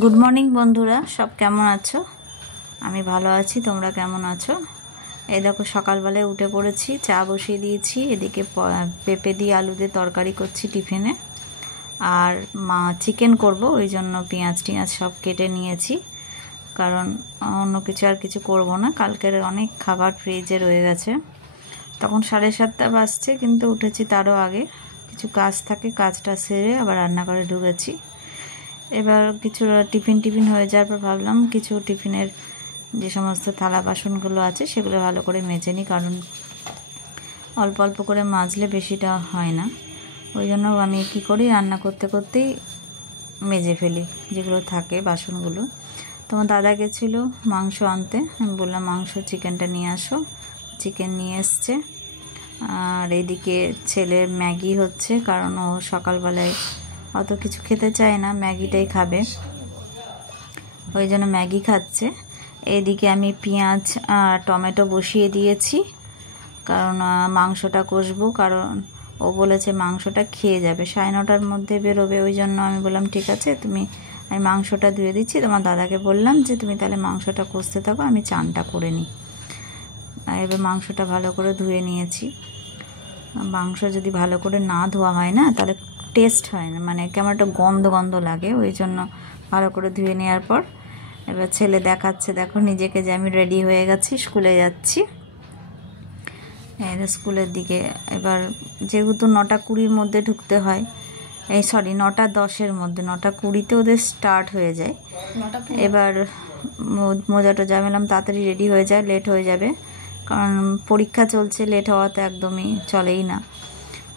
Good morning বন্ধুরা, সব কেমন আছো? আমি ভালো আছি, তোমরা কেমন আছো? এই দেখো সকালবেলায় উঠে পড়েছি, চা বসিয়ে দিয়েছি। এদিকে পেঁপে দিয়ে আলু দিয়ে তরকারি করছি টিফিনে। আর মা চিকেন করব, ওই জন্য পেঁয়াজ টিয়াজ সব কেটে নিয়েছি, কারণ অন্য কিছু আর কিছু করব না। কালকের অনেক খাবার ফ্রিজে রয়ে গেছে। তখন 7:30 বাজছে, কিন্তু উঠেছি তারও আগে। কিছু কাজ থাকে, কাজটা সেরে আবার রান্নাঘরে ঢুকেছি। এবার কিছু টিফিন হয়ে যাওয়ার পর ভাবলাম কিছু টিফিনের যে সমস্ত থালা বাসনগুলো আছে সেগুলো ভালো করে মেজে নিই, কারণ অল্প অল্প করে মাজলে বেশিটা হয় না। ওই জন্য আমি কী করি, রান্না করতে করতেই মেজে ফেলি যেগুলো থাকে বাসনগুলো। তোমার দাদা গেছিলো মাংস আনতে, আমি বললাম চিকেনটা নিয়ে আসো। চিকেন নিয়ে এসছে। আর এদিকে ছেলের ম্যাগি হচ্ছে, কারণ ও সকালবেলায় অত কিছু খেতে চায় না, ম্যাগিটাই খাবে, ওই জন্য ম্যাগি খাচ্ছে। এদিকে আমি পেঁয়াজ আর টমেটো বসিয়ে দিয়েছি, কারণ মাংসটা কষবো, কারণ ও বলেছে মাংসটা খেয়ে যাবে, 9:30টার মধ্যে বেরোবে। ওই জন্য আমি বললাম ঠিক আছে, আমি মাংসটা ধুয়ে দিচ্ছি। তোমার দাদাকে বললাম যে তুমি তাহলে মাংসটা কষতে থাকো, আমি চানটা করে নিই। এবার মাংসটা ভালো করে ধুয়ে নিয়েছি। মাংস যদি ভালো করে না ধোয়া হয় না, তাহলে টেস্ট হয় না, মানে কেমন একটা গন্ধ গন্ধ লাগে। ওই জন্য ভালো করে ধুয়ে নেওয়ার পর এবার ছেলে দেখাচ্ছে, দেখো নিজেকে, যে আমি রেডি হয়ে গেছি, স্কুলে যাচ্ছি। স্কুলের দিকে এবার যেহেতু 9:20 মধ্যে ঢুকতে হয়, 9:10 মধ্যে, 9:20 ওদের স্টার্ট হয়ে যায়। এবার মোজা টোজা মেলাম, তাড়াতাড়ি রেডি হয়ে যায়, লেট হয়ে যাবে, কারণ পরীক্ষা চলছে, লেট হওয়া তো একদমই চলেই না।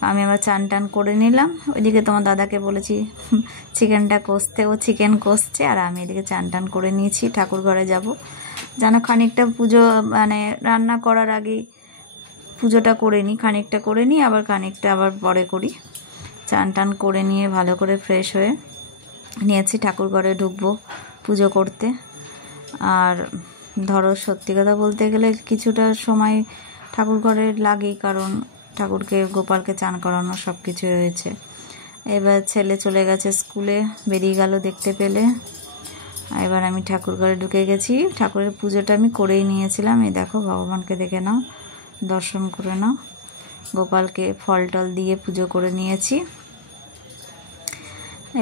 আমি আবার চান টান করে নিলাম। ওইদিকে তোমার দাদাকে বলেছি চিকেনটা কষতে, ও চিকেন কষছে, আর আমি এদিকে চান টান করে নিয়েছি, ঠাকুর ঘরে যাব। যেন খানিকটা পুজো, মানে রান্না করার আগে পুজোটা করে নিই, খানিকটা করে নিই, আবার খানিকটা আবার পরে করি। চান টান করে নিয়ে ভালো করে ফ্রেশ হয়ে নিয়েছি, ঠাকুর ঘরে ঢুকবো পুজো করতে। আর ধরো সত্যি কথা বলতে গেলে কিছুটা সময় ঠাকুর ঘরে লাগেই, কারণ ঠাকুরকে, গোপালকে চান করানো সব কিছু রয়েছে। এবার ছেলে চলে গেছে স্কুলে, বেরিয়ে গেল দেখতে পেলে। এবার আমি ঠাকুর ঘরে ঢুকে গেছি। ঠাকুরের পুজোটা আমি করেই নিয়েছিলাম। এই দেখো, ভগবানকে দেখে নাও, দর্শন করে নাও। গোপালকে ফল টল দিয়ে পুজো করে নিয়েছি।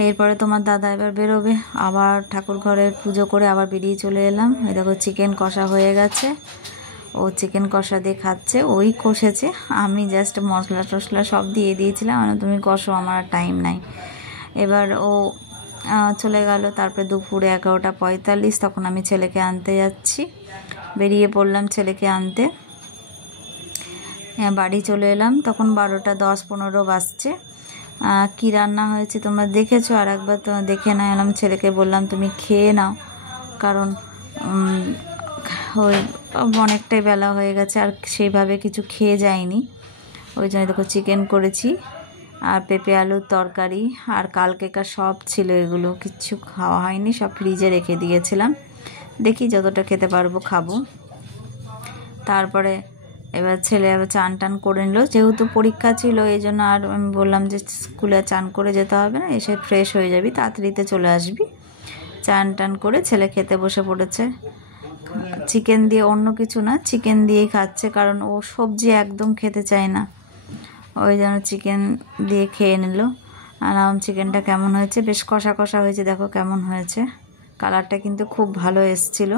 এরপরে তোমার দাদা এবার বেরোবে, আবার ঠাকুর ঘরের পুজো করে আবার বেরিয়ে চলে এলাম। এই দেখো চিকেন কষা হয়ে গেছে, ও চিকেন কষা দিয়ে খাচ্ছে। ওই কষেছে, আমি জাস্ট মশলা টশলা সব দিয়ে দিয়েছিলাম, মানে তুমি কষো, আমার আর টাইম নাই। এবার ও চলে গেল। তারপরে দুপুরে 11:45, তখন আমি ছেলেকে আনতে যাচ্ছি, বেরিয়ে পড়লাম ছেলেকে আনতে। বাড়ি চলে এলাম, তখন 12:10-15 বাজছে। কী রান্না হয়েছে তোমরা দেখেছো, আর একবার তো দেখে না এলাম। ছেলেকে বললাম তুমি খেয়ে নাও, কারণ ওই অনেকটাই বেলা হয়ে গেছে, আর সেইভাবে কিছু খেয়ে যায়নি। ওই জন্য দেখো চিকেন করেছি, আর পেঁপে আলুর তরকারি, আর কালকেকার সব ছিল, এগুলো কিচ্ছু খাওয়া হয়নি, সব ফ্রিজে রেখে দিয়েছিলাম। দেখি যতটা খেতে পারবো খাবো। তারপরে এবার ছেলে আবার চান টান করে নিল, যেহেতু পরীক্ষা ছিল এই জন্য। আর আমি বললাম যে স্কুলে চান করে যেতে হবে না, এসে ফ্রেশ হয়ে যাবি, তাড়াতাড়িতে চলে আসবি। চান টান করে ছেলে খেতে বসে পড়েছে। চিকেন দিয়ে, অন্য কিছু না, চিকেন দিয়েই খাচ্ছে, কারণ ও সবজি একদম খেতে চায় না, ওই জন্য চিকেন দিয়ে খেয়ে নিল। আর চিকেনটা কেমন হয়েছে, বেশ কষা কষা হয়েছে, দেখো কেমন হয়েছে, কালারটা কিন্তু খুব ভালো এসেছিলো।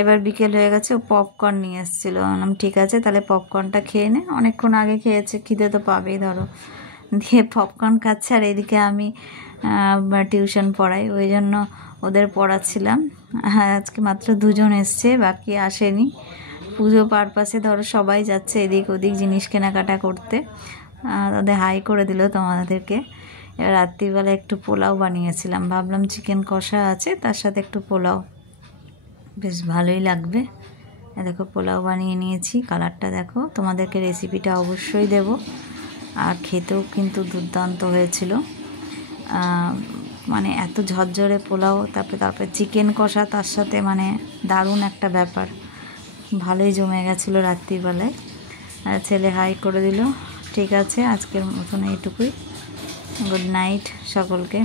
এবার বিকেল হয়ে গেছে, ও পপকর্ন নিয়ে এসেছিলো। বললাম ঠিক আছে, তাহলে পপকর্নটা খেয়ে নে, অনেকক্ষণ আগে খেয়েছে, খিদে তো পাবেই ধরো। দিয়ে পপকর্ন খাচ্ছে, আর এদিকে আমি টিউশন পড়াই, ওই জন্য ওদের পড়াচ্ছিলাম। আজকে মাত্র 2জন এসছে, বাকি আসেনি। পুজো পারপাসে ধরো সবাই যাচ্ছে এদিক ওদিক জিনিস কেনাকাটা করতে। ওদের হাই করে দিল তোমাদেরকে। এবার রাত্রিবেলা একটু পোলাও বানিয়েছিলাম, ভাবলাম চিকেন কষা আছে, তার সাথে একটু পোলাও, বেশ ভালোই লাগবে। দেখো পোলাও বানিয়ে নিয়েছি, কালারটা দেখো। তোমাদেরকে রেসিপিটা অবশ্যই দেব। আর খেতেও কিন্তু দুর্দান্ত হয়েছিল, মানে এত ঝরঝরে পোলাও, তারপরে চিকেন কষা তার সাথে, মানে দারুণ একটা ব্যাপার, ভালোই জমে গেছিলো রাত্রিবেলায়। আর ছেলে হাই করে দিল। ঠিক আছে, আজকের মতন এইটুকুই। গুড নাইট সকলকে।